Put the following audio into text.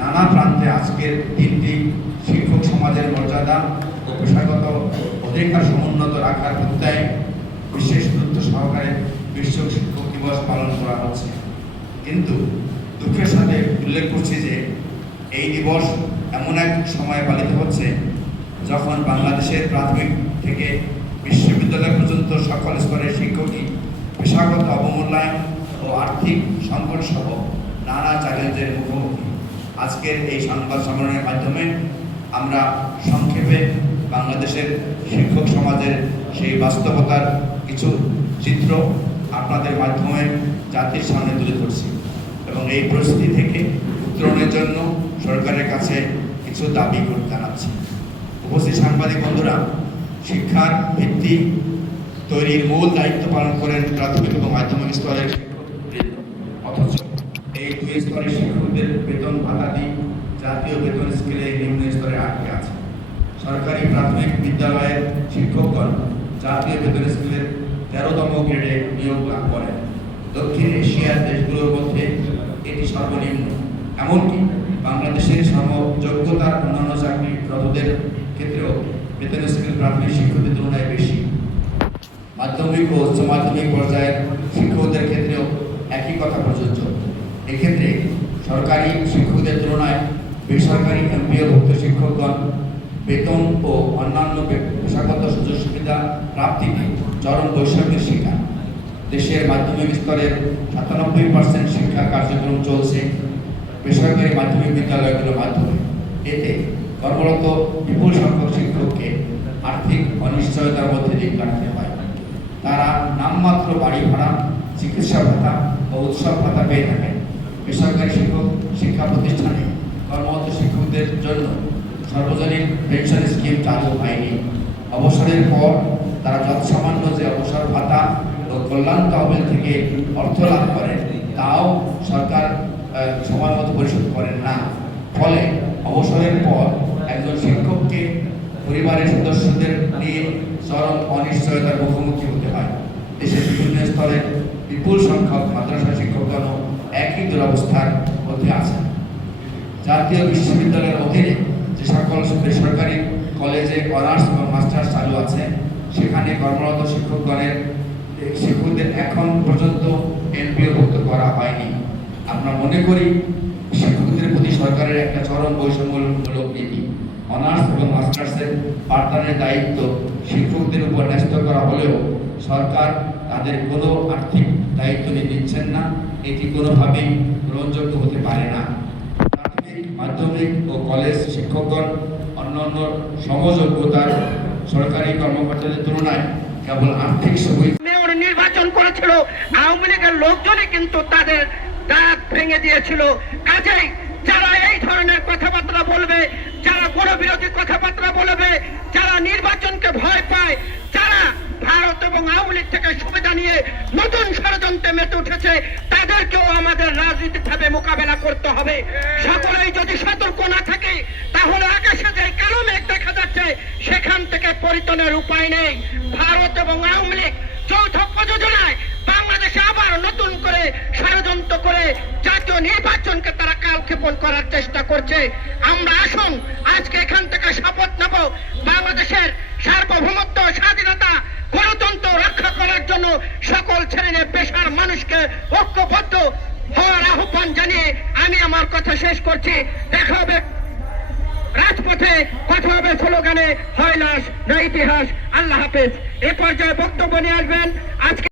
নানা প্রান্তে আজকের দিনটি শিক্ষক সমাজের মর্যাদা ও পেশাগত অধিকার সমুন্নত রাখার প্রত্যয়ে বিশেষ গুরুত্ব সহকারে বিশ্ব শিক্ষক দিবস পালন করা হচ্ছে। কিন্তু দুঃখের সাথে উল্লেখ করছি যে এই দিবস এমন এক সময়ে পালিত হচ্ছে যখন বাংলাদেশের প্রাথমিক থেকে বিশ্ববিদ্যালয় পর্যন্ত সকল স্তরের শিক্ষকই পেশাগত অবমূল্যায়ন ও আর্থিক সংকট সহ নানা চ্যালেঞ্জের মুখোমুখি। আজকের এই সংবাদ সম্মেলনের মাধ্যমে আমরা সংক্ষেপে বাংলাদেশের শিক্ষক সমাজের সেই বাস্তবতার কিছু চিত্র আপনাদের মাধ্যমে জাতির সামনে তুলে ধরছি এবং এই পরিস্থিতি থেকে উত্তরণের জন্য সরকারের কাছে কিছু দাবি জানাচ্ছি। উপস্থিত সাংবাদিক বন্ধুরা, শিক্ষার ভিত্তি তৈরির মূল দায়িত্ব পালন করেন প্রাথমিক এবং মাধ্যমিক স্তরের শিক্ষকবৃন্দ, অথচ এই দুই স্তরের শিক্ষকদের বেতন ভাতাদি জাতীয় বেতন স্কেলে নিম্ন স্তরে আটকে আছে। সরকারি প্রাথমিক বিদ্যালয়ের শিক্ষকগণ জাতীয় বেতন স্কেলের 13তম গ্রেডে নিয়োগ লাভ করেন। দক্ষিণ এশিয়ার দেশগুলোর মধ্যে এটি সর্বনিম্ন। এমনকি বাংলাদেশের সমযোগ্যতার অন্যান্য চাকরিরতদের ক্ষেত্রেও বেতন স্কেল প্রাথমিক শিক্ষকদের তুলনায় বেশি। মাধ্যমিক ও উচ্চ মাধ্যমিক পর্যায়ের শিক্ষকদের ক্ষেত্রেও একই কথা প্রযোজ্য। এক্ষেত্রে সরকারি শিক্ষকদের তুলনায় বেসরকারি এমপিওভুক্ত শিক্ষকগণ বেতন ও অন্যান্য পেশাগত সুযোগ সুবিধা প্রাপ্তিতে চরম বৈষম্যের শিকার। দেশের মাধ্যমিক স্তরের 97% শিক্ষা কার্যক্রম চলছে বেসরকারি মাধ্যমিক বিদ্যালয়গুলোর মাধ্যমে। এতে কর্মরত বিপুল সংখ্যক শিক্ষককে আর্থিক অনিশ্চয়তার মধ্যে দিন কাটাতে হয়। তারা নামমাত্র বাড়ি ভাড়া, চিকিৎসা ভাতা ও উৎসব ভাতা পেয়ে থাকেন। বেসরকারি শিক্ষা প্রতিষ্ঠানে কর্মরত শিক্ষকদের জন্য সর্বজনীন পেনশন স্কিম চালু হয়নি। অবসরের পর তারা যৎসামান্য যে অবসর ভাতা ও কল্যাণ তহবিল থেকে অর্থ লাভ করেন তাও সরকার সময় মতো পরিশোধ করেন না। ফলে অবসরের পর একজন শিক্ষককে পরিবারের সদস্যদের নিয়ে চরম অনিশ্চয়তার মুখোমুখি হতে হয়। দেশের বিভিন্ন স্তরের বিপুল সংখ্যক মাদ্রাসা শিক্ষকগণও একই দুরবস্থার মধ্যে আছেন। জাতীয় বিশ্ববিদ্যালয়ের অধীনে যে সকল বেসরকারি কলেজে অনার্স এবং মাস্টার্স চালু আছে সেখানে কর্মরত শিক্ষকদের এখন পর্যন্ত এমপিওভুক্ত করা হয়নি। আমরা মনে করি শিক্ষকদের প্রতি সরকারের একটা চরম বৈষম্যমূলক নীতি। অনার্স এবং মাস্টার্সের পাঠদানের দায়িত্ব শিক্ষকদের উপর ন্যস্ত করা হলেও সরকার তাদের কোনো আর্থিক দায়িত্ব নিচ্ছেন না। এটি কোনোভাবেই গ্রহণযোগ্য হতে পারে না। প্রাথমিক, মাধ্যমিক ও কলেজ শিক্ষকগণ অন্যান্য সমযোগ্যতার সরকারি কর্মকর্তাদের তুলনায় কেবল আর্থিক সুবিধা নির্বাচন করেছিল আওয়ামী লীগের লোকজনই কিন্তু তাদের দাঁত ভেঙে দিয়েছিল। কাজেই যারা এই ধরনের কথাবার্তা বলবে, যারা গণবিরোধী কথাবার্তা বলবে, যারা নির্বাচনকে ভয় পায়, যারা ভারত এবং আওয়ামী লীগ থেকে সুবিধা নিয়ে নতুন ষড়যন্ত্রে মেতে উঠেছে তাদেরকেও আমাদের রাজনীতিভাবে মোকাবেলা করতে হবে। সকলেই যদি সতর্ক না থাকে তাহলে আকাশে যে কালো মেঘ দেখা যাচ্ছে সেখান থেকে পরিত্রাণের উপায় নেই। ভারত এবং আওয়ামী লীগ যৌথ প্রযোজনায় বাংলাদেশে আবার নতুন করে ষড়যন্ত্র করে জাতীয় নির্বাচনকে তারা কালক্ষেপণ করার চেষ্টা করছে। আমরা আসুন আজকে এখান থেকে শপথ নেব বাংলাদেশের সার্বভৌমত্ব, স্বাধীনতা, গণতন্ত্র রক্ষা করার জন্য সকল শ্রেণীর পেশার মানুষকে ঐক্যবদ্ধ হওয়ার আহ্বান জানিয়ে আমি আমার কথা শেষ করছি। দেখা হবে রাজপথে, কথা হবে স্লোগানে, হয় লাশ না ইতিহাস। আল্লাহ হাফেজ। এ পর্যায়ে বক্তব্য নিয়ে আসবেন